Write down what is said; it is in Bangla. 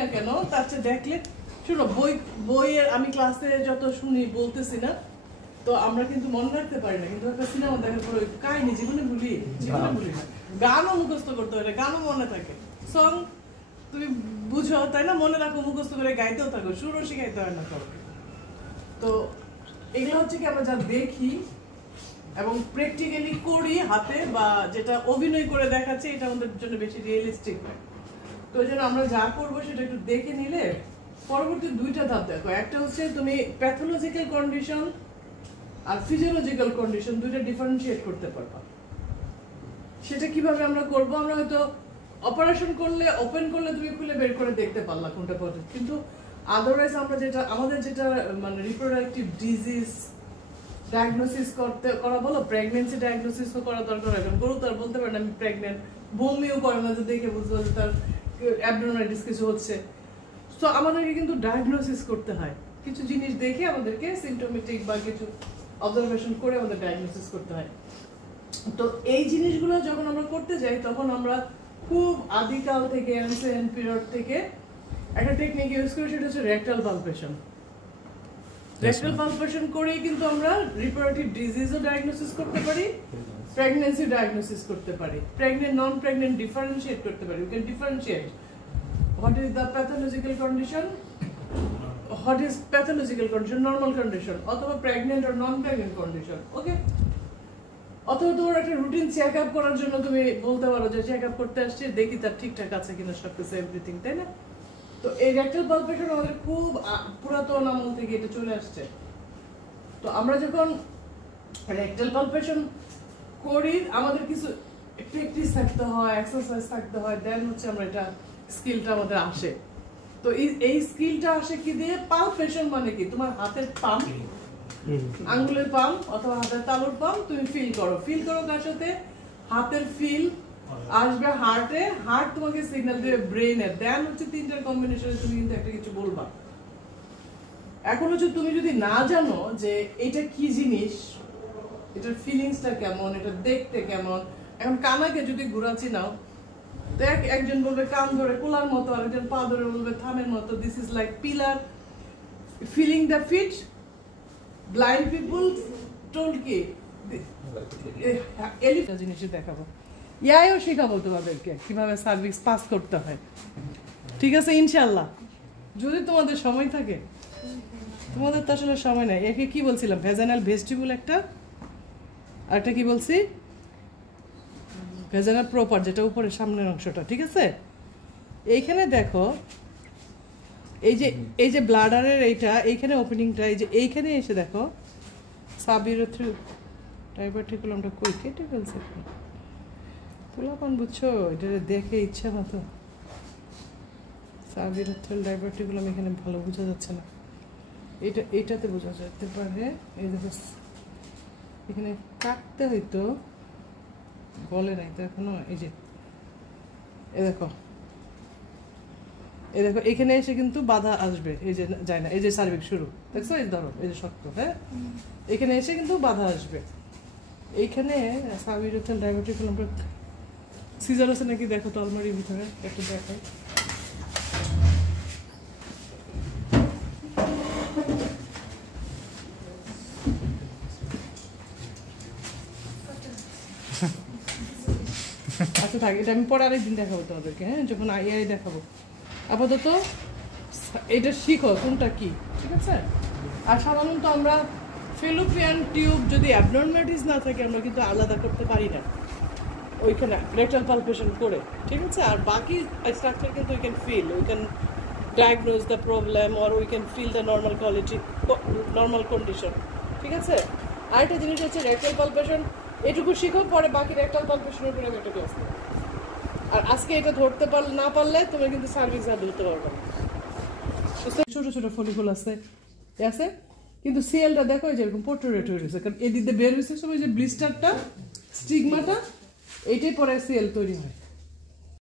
না কেন তার চেয়ে দেখলে শুনো বইয়ের আমি ক্লাসে যত শুনি বলতেছি না তো আমরা কিন্তু মনে রাখতে পারি না কিন্তু একটা সিনেমা দেখার পরে কাহিনী জীবনে ভুলি না গানও মুখস্থ করতে হয় না গানও মনে থাকে সং তুমি বুঝো তাই না মনে রাখো মুখস্থ করে গাইতেও থাকো সুরও শিখাইতে হয় না কাউকে তো এগুলো হচ্ছে কি আমরা যা দেখি এবং প্র্যাকটিক্যালি করি হাতে বা যেটা অভিনয় করে দেখাচ্ছে এটা আমাদের জন্য বেশি রিয়েলিস্টিক হয় তো ওই জন্য আমরা যা করবো সেটা একটু দেখে নিলে পরবর্তী দুইটা ধাপ দেখো একটা হচ্ছে তুমি প্যাথোলজিক্যাল কন্ডিশন আর ফিজিওলজিক্যাল কন্ডিশন দুইটা ডিফারেন্সিয়েট করতে পারবা সেটা কিভাবে আমরা করব আমরা হয়তো অপারেশন করলে ওপেন করলে তুমি খুলে বের করে দেখতে পারলা কোনটা কোনটা কিন্তু আদারওয়াইজ আমরা যেটা আমাদের যেটা মানে রিপ্রোডাক্টিভ ডিজিজ ডায়াগনোসিস করা বলো প্রেগন্যান্সি ডায়াগনোসিসও করা দরকার হয় গরু তো আর বলতে পারে না আমি প্রেগনেন্ট বমিও করে না যে দেখে বুঝবো যে তার অ্যাবডোমিনালাইটিস কিছু হচ্ছে তো আমাদেরকে কিন্তু ডায়াগনোসিস করতে হয় কিছু জিনিস দেখে আমাদেরকে সিমটোমেটিক বা কিছু অবজারভেশন করে আমাদের ডায়াগনোসিস করতে হয় তো এই জিনিসগুলো যখন আমরা করতে যাই তখন আমরা খুব আদিকাল থেকে অ্যানসিয়েন্ট পিরিয়ড থেকে একটা টেকনিক ইউজ করি সেটা হচ্ছে রেকটাল পালপেশন রেকটাল পালপেশন করেই কিন্তু আমরা রিপ্রোডাক্টিভ ডিজিজও ডায়াগনোসিস করতে পারি প্রেগন্যান্সি ডায়াগনোসিস করতে পারি প্রেগনেন্ট নন প্রেগনেন্ট ডিফারেন্সিয়েট করতে পারি we can differentiate what is the pathological condition what is pathological condition normal condition অথবা pregnant or non pregnant condition ওকে অথবা তোমার একটা রুটিন চেক আপ করার জন্য তুমি বলতে পারো যে চেক আপ করতে আসছে দেখি তার ঠিকঠাক আছে কিনা সবকিছু এভরিথিং তাই না তো এই রেকটাল পালপেশন আমাদের খুব পুরাতন আমল থেকে এটা চলে আসছে তো আমরা যখন রেকটাল পালপেশন করি আমাদের কিছু প্র্যাকটিস থাকতে হয় এক্সারসাইজ থাকতে হয় দেন হচ্ছে আমরা এটা স্কিলটা আমাদের আসে তো এই স্কিলটা আসে কি দিয়ে পালপেশন মানে কি তোমার হাতের পাম আঙ্গুলের পাম অথবা হাতের তালুর পাম তুমি ফিল করো তার সাথে হাতের ফিল আসবে হার্টে হার্ট তোমাকে সিগন্যাল দেবে ব্রেনে দেন হচ্ছে তিনটার কম্বিনেশনে তুমি কিন্তু একটা কিছু বলবা এখন হচ্ছে তুমি যদি না জানো যে এটা কি জিনিস এটার ফিলিংসটা কেমন এটা দেখতে কেমন এখন কানাকে যদি ঘুরাচ্ছি নাও তো একজন বলবে কান ধরে কোলার মতো আরেকজন পা ধরে বলবে থামের মতো this is like pillar feeling the fit blind people told কি এলিফ্যান্ট জিনিস দেখাবো ইয়াও শেখাবো তোমাদেরকে কিভাবে সার্ভিস পাস করতে হয় ঠিক আছে ইনশাআল্লাহ যদি তোমাদের সময় থাকে তোমাদের তো আসলে সময় নাই একে কি বলছিলাম ভেজানাল ভেজিটেবল একটা আরেকটা কি বলছি ভেজানাল প্রপার যেটা উপরে সামনের অংশটা ঠিক আছে এইখানে দেখো এই যে ব্লাডারের এইখানে ওপেনিংটা এই যে এইখানে এসে দেখো সাবিউরেথ্রাল ডাইভার্টিকুলামটা কই কেটে ফেলছে পোলাপান বুঝছো এটা দেখে ইচ্ছা মতো সাবিউরেথ্রাল ডাইভার্টিকুলাম এখানে ভালো বোঝা যাচ্ছে না এইটাতে বোঝা যেতে পারে এই দেখো এখানে কাটতে হয়তো বলে নাই তো এখনো এই দেখো এখানে এসে কিন্তু বাধা আসবে এই যে যায় না এই যে সার্ভিক শুরু দেখছো এই ধরো এই যে শক্ত হ্যাঁ এখানে এসে কিন্তু বাধা আসবে এইখানে সাবিউরেথ্রাল ডাইভার্টিকুলাম সিজার আছে নাকি দেখো তো আলমারির ভিতরে একটু দেখো আচ্ছা থাক এটা আমি পরে আরেকদিন দেখাবো তোমাদেরকে হ্যাঁ যখন আইআই দেখাবো আপাতত এটা শিখো কোনটা কি ঠিক আছে আর সাধারণত আমরা ফেলোপিয়ান টিউব যদি অ্যাবনর্মালিটিস না থাকে আমরা কিন্তু আলাদা করতে পারি না ওইখানে রেকটাল পালপেশন করে ঠিক আছে আর বাকি স্ট্রাকচার কিন্তু we can feel we can diagnose the problem or we can feel the normal condition ঠিক আছে আরেকটা জিনিস হচ্ছে রেকটাল পালপেশন এটুকু শিখো পরে বাকি রেকটাল পালপেশনের উপরে আমি একটা ক্লাস নেব আর আজকে এটা ধরতে না পারলে তুমি কিন্তু সার্ভিস আর ধরতে পারবে না ছোট ছোট ফলিকুল আছে কিন্তু সিএলটা দেখো যেরকম পোর্ট্রেট হয়ে গেছে কারণ এদিকে বের হয়েছে সময় যে ব্লিস্টারটা স্টিগমাটা এইটাই পরে সিএল তৈরি হয়